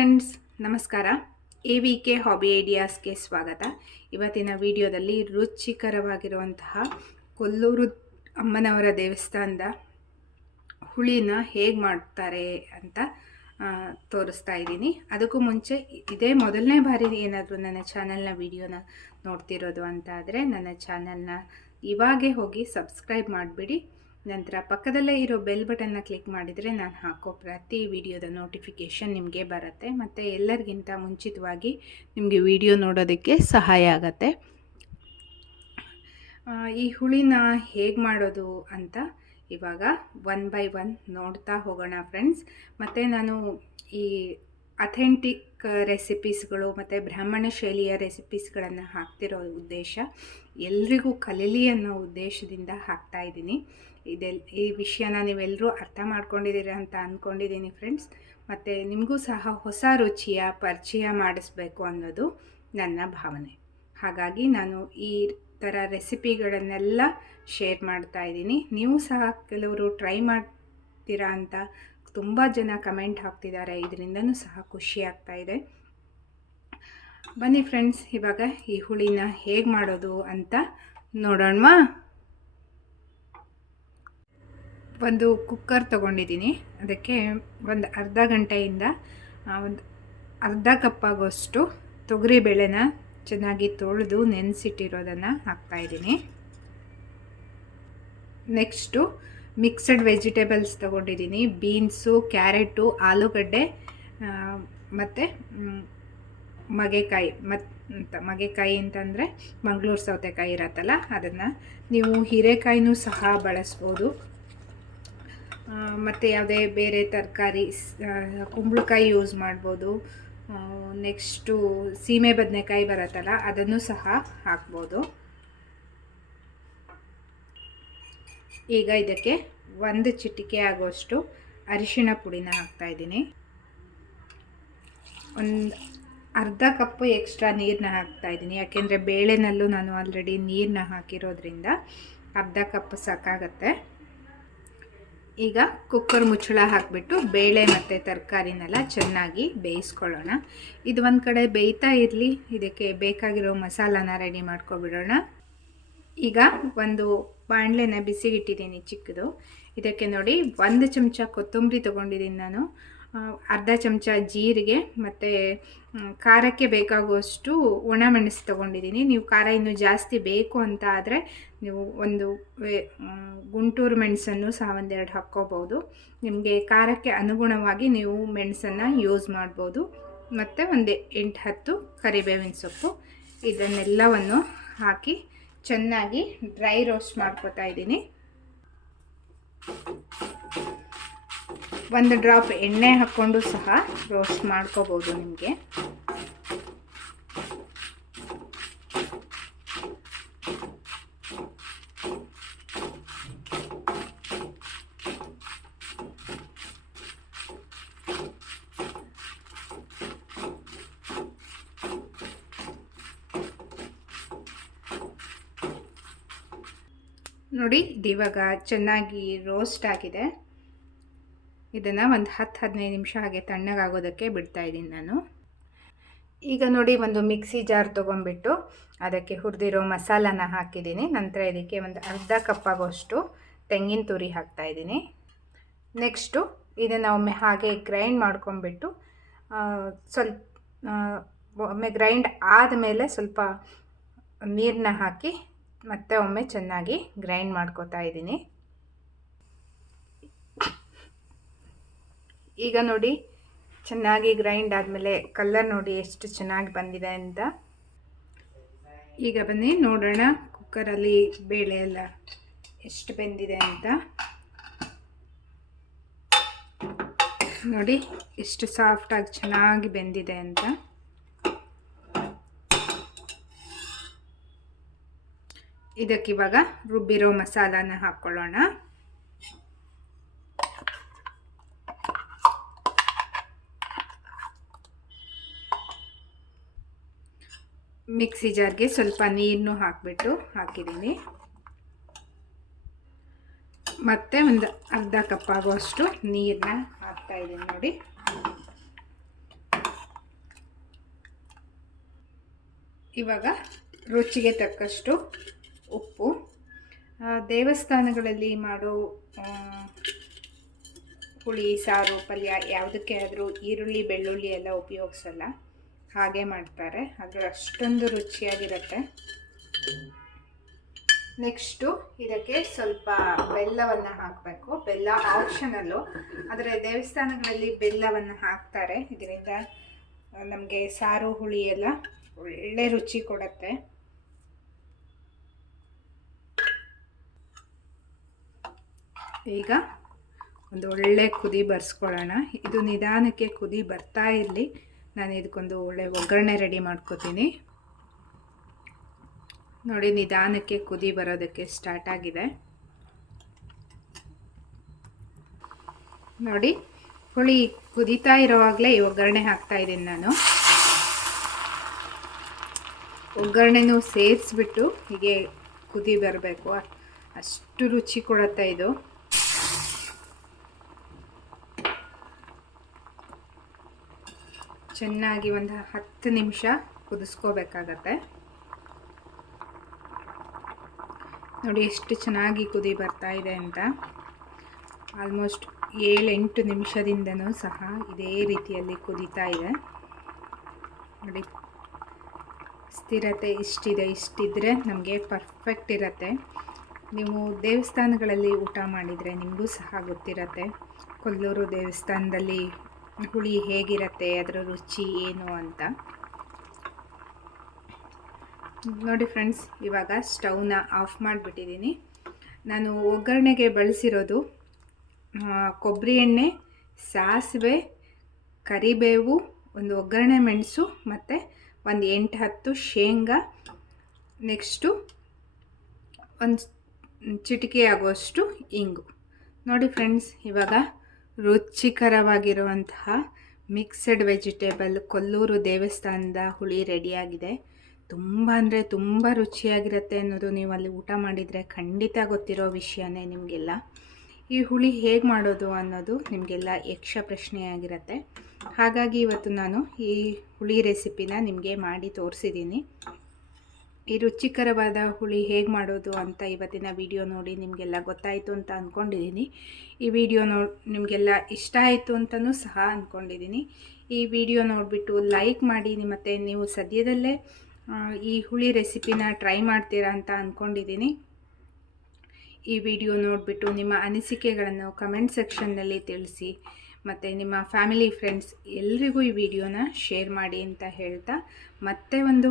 ನಮಸ್ಕಾರ. A V K hobby ಐಡಿಯಾಸ್ಗೆ ಸ್ವಾಗತ. ಇವತ್ತಿನ ವಿಡಿಯೋದಲ್ಲಿ ರುಚಿಕರವಾಗಿರುವಂತಹ ಕೊಲ್ಲೂರು ಅಮ್ಮನವರ ದೇವಸ್ಥಾನದ ಹುಳಿನ ಹೇಗೆ ಮಾಡ್ತಾರೆ ಅಂತ ತೋರಿಸ್ತಾ ಇದ್ದೀನಿ. ಅದಕ್ಕೂ ಮುಂಚೆ ಇದೇ ಮೊದಲನೇ ಬಾರಿ ಏನಾದರೂ ನನ್ನ ಚಾನಲ್ನ ವಿಡಿಯೋನ ನೋಡ್ತಿರೋದು ಅಂತ ಆದರೆ ನನ್ನ ಚಾನಲ್ನ ಇವಾಗೇ ಹೋಗಿ ಸಬ್ಸ್ಕ್ರೈಬ್ ಮಾಡಿಬಿಡಿ. ನಂತರ ಪಕ್ಕದಲ್ಲೇ ಇರೋ ಬೆಲ್ ಬಟನ್ನ ಕ್ಲಿಕ್ ಮಾಡಿದರೆ ನಾನು ಹಾಕೋ ಪ್ರತಿ ವಿಡಿಯೋದ ನೋಟಿಫಿಕೇಷನ್ ನಿಮಗೆ ಬರುತ್ತೆ ಮತ್ತು ಎಲ್ಲರಿಗಿಂತ ಮುಂಚಿತವಾಗಿ ನಿಮಗೆ ವಿಡಿಯೋ ನೋಡೋದಕ್ಕೆ ಸಹಾಯ ಆಗತ್ತೆ. ಈ ಹುಳಿನ ಹೇಗೆ ಮಾಡೋದು ಅಂತ ಇವಾಗ ಒನ್ ಬೈ ಒನ್ ನೋಡ್ತಾ ಹೋಗೋಣ ಫ್ರೆಂಡ್ಸ್. ಮತ್ತು ನಾನು ಈ ಅಥೆಂಟಿಕ್ ರೆಸಿಪೀಸ್ಗಳು ಮತ್ತು ಬ್ರಾಹ್ಮಣ ಶೈಲಿಯ ರೆಸಿಪೀಸ್ಗಳನ್ನು ಹಾಕ್ತಿರೋ ಉದ್ದೇಶ ಎಲ್ರಿಗೂ ಕಲೀಲಿ ಅನ್ನೋ ಉದ್ದೇಶದಿಂದ ಹಾಕ್ತಾ ಇದ್ದೀನಿ. ಇದೆಲ್, ಈ ವಿಷಯನ ನೀವೆಲ್ಲರೂ ಅರ್ಥ ಮಾಡ್ಕೊಂಡಿದ್ದೀರ ಅಂತ ಅಂದ್ಕೊಂಡಿದ್ದೀನಿ ಫ್ರೆಂಡ್ಸ್. ಮತ್ತು ನಿಮಗೂ ಸಹ ಹೊಸ ರುಚಿಯ ಪರಿಚಯ ಮಾಡಿಸ್ಬೇಕು ಅನ್ನೋದು ನನ್ನ ಭಾವನೆ. ಹಾಗಾಗಿ ನಾನು ಈ ಥರ ರೆಸಿಪಿಗಳನ್ನೆಲ್ಲ ಶೇರ್ ಮಾಡ್ತಾ ಇದ್ದೀನಿ. ನೀವು ಸಹ ಕೆಲವರು ಟ್ರೈ ಮಾಡ್ತೀರಾ ಅಂತ ತುಂಬ ಜನ ಕಮೆಂಟ್ ಹಾಕ್ತಿದ್ದಾರೆ. ಇದರಿಂದನೂ ಸಹ ಖುಷಿ ಆಗ್ತಾ ಇದೆ. ಬನ್ನಿ ಫ್ರೆಂಡ್ಸ್, ಇವಾಗ ಈ ಹುಳಿನ ಹೇಗೆ ಮಾಡೋದು ಅಂತ ನೋಡೋಣವಾ? ಒಂದು ಕುಕ್ಕರ್ ತೊಗೊಂಡಿದ್ದೀನಿ. ಅದಕ್ಕೆ ಒಂದು ಅರ್ಧ ಗಂಟೆಯಿಂದ ಒಂದು ಅರ್ಧ ಕಪ್ಪಾಗೋಷ್ಟು ತೊಗರಿಬೇಳೆನ ಚೆನ್ನಾಗಿ ತೊಳೆದು ನೆನೆಸಿಟ್ಟಿರೋದನ್ನು ಹಾಕ್ತಾಯಿದ್ದೀನಿ ನೆಕ್ಸ್ಟು ಮಿಕ್ಸಡ್ ವೆಜಿಟೇಬಲ್ಸ್ ತೊಗೊಂಡಿದ್ದೀನಿ. ಬೀನ್ಸು, ಕ್ಯಾರೆಟು, ಆಲೂಗಡ್ಡೆ ಮತ್ತು ಮಗೆಕಾಯಿ. ಮತ್ತು ಮಗೆಕಾಯಿ ಅಂತಂದರೆ ಮಂಗಳೂರು ಸೌತೆಕಾಯಿ ಇರತ್ತಲ್ಲ, ಅದನ್ನು ನೀವು ಹೀರೆಕಾಯಿನೂ ಸಹ ಬಳಸ್ಬೋದು. ಮತ್ತು ಯಾವುದೇ ಬೇರೆ ತರಕಾರಿ ಕುಂಬಳಕಾಯಿ ಯೂಸ್ ಮಾಡ್ಬೋದು. ನೆಕ್ಸ್ಟು ಸೀಮೆ ಬದನೆಕಾಯಿ ಬರುತ್ತಲ್ಲ, ಅದನ್ನು ಸಹ ಹಾಕ್ಬೋದು. ಈಗ ಇದಕ್ಕೆ ಒಂದು ಚಿಟಿಕೆ ಆಗುವಷ್ಟು ಅರಿಶಿಣ ಪುಡಿನ ಹಾಕ್ತಾಯಿದ್ದೀನಿ ಒಂದು ಅರ್ಧ ಕಪ್ಪು ಎಕ್ಸ್ಟ್ರಾ ನೀರನ್ನ ಹಾಕ್ತಾಯಿದ್ದೀನಿ ಯಾಕೆಂದರೆ ಬೇಳೆನಲ್ಲೂ ನಾನು ಆಲ್ರೆಡಿ ನೀರನ್ನ ಹಾಕಿರೋದ್ರಿಂದ ಅರ್ಧ ಕಪ್ ಸಾಕಾಗತ್ತೆ. ಈಗ ಕುಕ್ಕರ್ ಮುಚ್ಚಳ ಹಾಕಿಬಿಟ್ಟು ಬೇಳೆ ಮತ್ತು ತರಕಾರಿನೆಲ್ಲ ಚೆನ್ನಾಗಿ ಬೇಯಿಸ್ಕೊಳ್ಳೋಣ. ಇದು ಒಂದು ಕಡೆ ಬೇಯ್ತಾ ಇರಲಿ, ಇದಕ್ಕೆ ಬೇಕಾಗಿರೋ ಮಸಾಲಾನ ರೆಡಿ ಮಾಡ್ಕೊಬಿಡೋಣ. ಈಗ ಒಂದು ಬಾಣಲೆನ ಬಿಸಿಗಿಟ್ಟಿದ್ದೀನಿ ಚಿಕ್ಕದು. ಇದಕ್ಕೆ ನೋಡಿ ಒಂದು ಚಮಚ ಕೊತ್ತಂಬರಿ ತೊಗೊಂಡಿದ್ದೀನಿ ನಾನು. ಅರ್ಧ ಚಮಚ ಜೀರಿಗೆ ಮತ್ತು ಖಾರಕ್ಕೆ ಬೇಕಾಗುವಷ್ಟು ಒಣಮೆಣಸು ತೊಗೊಂಡಿದ್ದೀನಿ. ನೀವು ಖಾರ ಇನ್ನೂ ಜಾಸ್ತಿ ಬೇಕು ಅಂತ ಆದರೆ ನೀವು ಒಂದು ಗುಂಟೂರು ಮೆಣಸನ್ನು ಸಹ ಒಂದೆರಡು ಹಾಕ್ಕೋಬೋದು. ನಿಮಗೆ ಖಾರಕ್ಕೆ ಅನುಗುಣವಾಗಿ ನೀವು ಮೆಣಸನ್ನು ಯೂಸ್ ಮಾಡ್ಬೋದು. ಮತ್ತು ಒಂದು ಎಂಟು ಹತ್ತು ಕರಿಬೇವಿನ ಸೊಪ್ಪು. ಇದನ್ನೆಲ್ಲವನ್ನು ಹಾಕಿ ಚೆನ್ನಾಗಿ ಡ್ರೈ ರೋಸ್ಟ್ ಮಾಡ್ಕೋತಾ ಇದ್ದೀನಿ. ಒಂದು ಡ್ರಾಪ್ ಎಣ್ಣೆ ಹಾಕ್ಕೊಂಡು ಸಹ ರೋಸ್ಟ್ ಮಾಡ್ಕೋಬೋದು ನಿಮಗೆ. ನೋಡಿ ಇದಿವಾಗ ಚೆನ್ನಾಗಿ ರೋಸ್ಟ್ ಆಗಿದೆ. ಇದನ್ನು ಒಂದು ಹತ್ತು ಹದಿನೈದು ನಿಮಿಷ ಹಾಗೆ ತಣ್ಣಗಾಗೋದಕ್ಕೆ ಬಿಡ್ತಾ ಇದ್ದೀನಿ ನಾನು. ಈಗ ನೋಡಿ ಒಂದು ಮಿಕ್ಸಿ ಜಾರ್ ತೊಗೊಂಡ್ಬಿಟ್ಟು ಅದಕ್ಕೆ ಹುರಿದಿರೋ ಮಸಾಲಾನ ಹಾಕಿದ್ದೀನಿ. ನಂತರ ಇದಕ್ಕೆ ಒಂದು ಅರ್ಧ ಕಪ್ಪಾಗೋಷ್ಟು ತೆಂಗಿನ ತುರಿ ಹಾಕ್ತಾ ಇದ್ದೀನಿ. ನೆಕ್ಸ್ಟು ಇದನ್ನು ಒಮ್ಮೆ ಹಾಗೆ ಗ್ರೈಂಡ್ ಮಾಡ್ಕೊಂಬಿಟ್ಟು ಸ್ವಲ್ಪ ಒಮ್ಮೆ ಗ್ರೈಂಡ್ ಆದಮೇಲೆ ಸ್ವಲ್ಪ ನೀರನ್ನ ಹಾಕಿ ಮತ್ತೆ ಒಮ್ಮೆ ಚೆನ್ನಾಗಿ ಗ್ರೈಂಡ್ ಮಾಡ್ಕೋತಾ ಇದ್ದೀನಿ. ಈಗ ನೋಡಿ, ಚೆನ್ನಾಗಿ ಗ್ರೈಂಡ್ ಆದಮೇಲೆ ಕಲ್ಲರ್ ನೋಡಿ ಎಷ್ಟು ಚೆನ್ನಾಗಿ ಬಂದಿದೆ ಅಂತ. ಈಗ ಬನ್ನಿ, ನೋಡೋಣ ಕುಕ್ಕರಲ್ಲಿ ಬೇಳೆ ಎಲ್ಲ ಎಷ್ಟು ಬೆಂದಿದೆ ಅಂತ. ನೋಡಿ, ಎಷ್ಟು ಸಾಫ್ಟಾಗಿ ಚೆನ್ನಾಗಿ ಬೆಂದಿದೆ ಅಂತ. ಇದಕ್ಕಿವಾಗ ರುಬ್ಬಿರೋ ಮಸಾಲಾನ ಹಾಕ್ಕೊಳ್ಳೋಣ. ಮಿಕ್ಸಿ ಜಾರ್ಗೆ ಸ್ವಲ್ಪ ನೀರನ್ನು ಹಾಕಿಬಿಟ್ಟು ಹಾಕಿದ್ದೀನಿ. ಮತ್ತೆ ಒಂದು ಅರ್ಧ ಕಪ್ ಆಗುವಷ್ಟು ನೀರನ್ನ ಹಾಕ್ತಾ ಇದ್ದೀನಿ ನೋಡಿ. ಇವಾಗ ರುಚಿಗೆ ತಕ್ಕಷ್ಟು ಉಪ್ಪು. ದೇವಸ್ಥಾನಗಳಲ್ಲಿ ಮಾಡೋ ಹುಳಿ, ಸಾರು, ಪಲ್ಯ ಯಾವುದಕ್ಕೆ ಆದರೂ ಈರುಳ್ಳಿ, ಬೆಳ್ಳುಳ್ಳಿ ಎಲ್ಲ ಉಪಯೋಗಿಸಲ್ಲ. ಹಾಗೆ ಮಾಡ್ತಾರೆ. ಆದರೆ ಅಷ್ಟೊಂದು ರುಚಿಯಾಗಿರುತ್ತೆ. ನೆಕ್ಸ್ಟು ಇದಕ್ಕೆ ಸ್ವಲ್ಪ ಬೆಲ್ಲವನ್ನು ಹಾಕಬೇಕು. ಬೆಲ್ಲ ಆಪ್ಷನಲ್ಲು ಆದರೆ ದೇವಸ್ಥಾನಗಳಲ್ಲಿ ಬೆಲ್ಲವನ್ನು ಹಾಕ್ತಾರೆ. ಇದರಿಂದ ನಮಗೆ ಸಾರು, ಹುಳಿ ಎಲ್ಲ ಒಳ್ಳೆ ರುಚಿ ಕೊಡುತ್ತೆ. ಈಗ ಒಂದು ಒಳ್ಳೆ ಕುದಿ ಬರ್ಸ್ಕೊಳ್ಳೋಣ. ಇದು ನಿಧಾನಕ್ಕೆ ಕುದಿ ಬರ್ತಾ ಇರಲಿ. ನಾನು ಇದಕ್ಕೊಂದು ಒಳ್ಳೆ ಒಗ್ಗರಣೆ ರೆಡಿ ಮಾಡ್ಕೋತೀನಿ. ನೋಡಿ, ನಿಧಾನಕ್ಕೆ ಕುದಿ ಬರೋದಕ್ಕೆ ಸ್ಟಾರ್ಟ್ ಆಗಿದೆ. ನೋಡಿ, ಹುಳಿ ಕುದೀತಾ ಇರೋವಾಗಲೇ ಒಗ್ಗರಣೆ ಹಾಕ್ತಾ ಇದ್ದೀನಿ ನಾನು. ಒಗ್ಗರಣೆನೂ ಸೇರಿಸ್ಬಿಟ್ಟು ಹೀಗೆ ಕುದಿ ಬರಬೇಕು. ಅಷ್ಟು ರುಚಿ ಕೊಡುತ್ತೆ ಇದು. ಚೆನ್ನಾಗಿ ಒಂದು ಹತ್ತು ನಿಮಿಷ ಕುದಿಸ್ಕೋಬೇಕಾಗತ್ತೆ. ನೋಡಿ ಎಷ್ಟು ಚೆನ್ನಾಗಿ ಕುದಿ ಬರ್ತಾ ಇದೆ ಅಂತ. ಆಲ್ಮೋಸ್ಟ್ ಏಳೆಂಟು ನಿಮಿಷದಿಂದನೂ ಸಹ ಇದೇ ರೀತಿಯಲ್ಲಿ ಕುದೀತಾ ಇದೆ. ನೋಡಿ, ಸ್ಥಿರತೆ ಇಷ್ಟಿದೆ, ಇಷ್ಟಿದ್ರೆ ನಮಗೆ ಪರ್ಫೆಕ್ಟ್ ಇರತ್ತೆ. ನೀವು ದೇವಸ್ಥಾನಗಳಲ್ಲಿ ಊಟ ಮಾಡಿದರೆ ನಿಮಗೂ ಸಹ ಗೊತ್ತಿರತ್ತೆ. ಕೊಲ್ಲೂರು ದೇವಸ್ಥಾನದಲ್ಲಿ ಹುಳಿ ಹೇಗಿರುತ್ತೆ, ಅದರ ರುಚಿ ಏನು ಅಂತ. ನೋಡಿ ಫ್ರೆಂಡ್ಸ್, ಇವಾಗ ಸ್ಟವ್ನ ಆಫ್ ಮಾಡಿಬಿಟ್ಟಿದ್ದೀನಿ. ನಾನು ಒಗ್ಗರಣೆಗೆ ಬಳಸಿರೋದು ಕೊಬ್ಬರಿ ಎಣ್ಣೆ, ಸಾಸಿವೆ, ಕರಿಬೇವು, ಒಂದು ಒಗ್ಗರಣೆ ಮೆಣಸು ಮತ್ತು ಒಂದು ಎಂಟು ಹತ್ತು ಶೇಂಗಾ. ನೆಕ್ಸ್ಟು ಒಂದು ಚಿಟಿಕೆ ಆಗುವಷ್ಟು ಇಂಗು. ನೋಡಿ ಫ್ರೆಂಡ್ಸ್, ಇವಾಗ ರುಚಿಕರವಾಗಿರುವಂತಹ ಮಿಕ್ಸಡ್ ವೆಜಿಟೇಬಲ್ ಕೊಲ್ಲೂರು ದೇವಸ್ಥಾನದ ಹುಳಿ ರೆಡಿಯಾಗಿದೆ. ತುಂಬ ಅಂದರೆ ತುಂಬ ರುಚಿಯಾಗಿರುತ್ತೆ ಅನ್ನೋದು ನೀವು ಅಲ್ಲಿ ಊಟ ಮಾಡಿದರೆ ಖಂಡಿತ ಗೊತ್ತಿರೋ ವಿಷಯನೇ ನಿಮಗೆಲ್ಲ. ಈ ಹುಳಿ ಹೇಗೆ ಮಾಡೋದು ಅನ್ನೋದು ನಿಮಗೆಲ್ಲ ಯಕ್ಷ ಪ್ರಶ್ನೆಯಾಗಿರುತ್ತೆ. ಹಾಗಾಗಿ ಇವತ್ತು ನಾನು ಈ ಹುಳಿ ರೆಸಿಪಿನ ನಿಮಗೆ ಮಾಡಿ ತೋರಿಸಿದ್ದೀನಿ. ಈ ರುಚಿಕರವಾದ ಹುಳಿ ಹೇಗೆ ಮಾಡೋದು ಅಂತ ಇವತ್ತಿನ ವಿಡಿಯೋ ನೋಡಿ ನಿಮಗೆಲ್ಲ ಗೊತ್ತಾಯಿತು ಅಂತ ಅಂದ್ಕೊಂಡಿದ್ದೀನಿ ಈ ವಿಡಿಯೋ ನೋ ನಿಮಗೆಲ್ಲ ಇಷ್ಟ ಆಯಿತು ಅಂತಲೂ ಸಹ ಅಂದ್ಕೊಂಡಿದ್ದೀನಿ ಈ ವಿಡಿಯೋ ನೋಡಿಬಿಟ್ಟು ಲೈಕ್ ಮಾಡಿ ಮತ್ತು ನೀವು ಸದ್ಯದಲ್ಲೇ ಈ ಹುಳಿ ರೆಸಿಪಿನ ಟ್ರೈ ಮಾಡ್ತೀರಾ ಅಂತ ಅಂದ್ಕೊಂಡಿದ್ದೀನಿ ಈ ವಿಡಿಯೋ ನೋಡಿಬಿಟ್ಟು ನಿಮ್ಮ ಅನಿಸಿಕೆಗಳನ್ನು ಕಮೆಂಟ್ ಸೆಕ್ಷನ್ನಲ್ಲಿ ತಿಳಿಸಿ, ಮತ್ತು ನಿಮ್ಮ ಫ್ಯಾಮಿಲಿ ಫ್ರೆಂಡ್ಸ್ ಎಲ್ರಿಗೂ ಈ ವಿಡಿಯೋನ ಶೇರ್ ಮಾಡಿ ಅಂತ ಹೇಳ್ತಾ ಮತ್ತೆ ಒಂದು